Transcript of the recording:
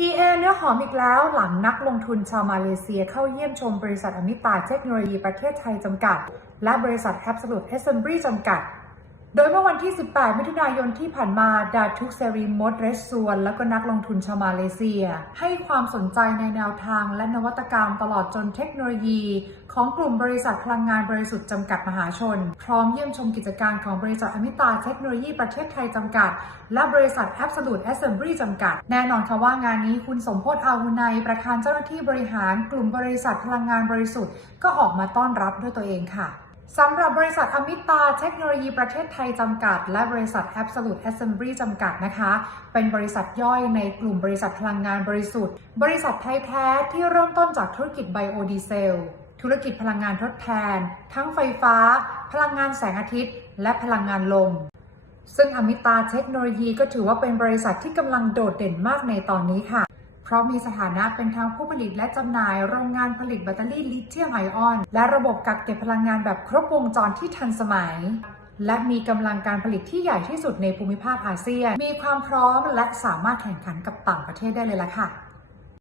EA เนื้อหอมอีกแล้วหลังนักลงทุนชาวมาเลเซียเข้าเยี่ยมชมบริษัทอมิตาเทคโนโลยีประเทศไทยจำกัด และบริษัท Absolute Assembly จำกัด โดยเมื่อวันที่ 18 มิถุนายนที่ผ่านมาดาทุกเซรีมดเรสซวน และก็นักลงทุนชาวมาเลเซีย ให้ความสนใจในแนวทางและนวัตกรรมตลอดจนเทคโนโลยี ของกลุ่มบริษัทพลังงานบริสุทธิ์จำกัดมหาชน พร้อมเยี่ยมชมกิจการของบริษัทอมิตาเทคโนโลยีประเทศไทยจำกัด และบริษัท Absolute Assembly จำกัด แน่นอนค่ะว่างานนี้คุณสมพศอาวุไนยประธานเจ้าหน้าที่บริหาร กลุ่มบริษัทพลังงานบริสุทธิ์ก็ออกมาต้อนรับด้วยตัวเองค่ะ สำหรับบริษัทอมิตาเทคโนโลยีประเทศไทยจำกัด และบริษัท Absolute Assembly จำกัดนะคะ เป็นบริษัทย่อยในกลุ่มบริษัทพลังงานบริสุทธิ์ บริษัทไทยแท้ที่เริ่มต้นจากธุรกิจไบโอดีเซล ธุรกิจพลังงานทดแทน ทั้งไฟฟ้า พลังงานแสงอาทิตย์ และพลังงานลม ซึ่งอมิตาเทคโนโลยีก็ถือว่าเป็นบริษัทที่กำลังโดดเด่นมากในตอนนี้ค่ะ เพราะมีสถานะเป็นทั้งผู้ผลิตและจำหน่ายโรงงานผลิตแบตเตอรี่ลิเธียมไอออน และระบบกักเก็บพลังงานแบบครบวงจรที่ทันสมัย และมีกำลังการผลิตที่ใหญ่ที่สุดในภูมิภาคอาเซียน มีความพร้อมและสามารถแข่งขันกับต่างประเทศได้เลยล่ะค่ะ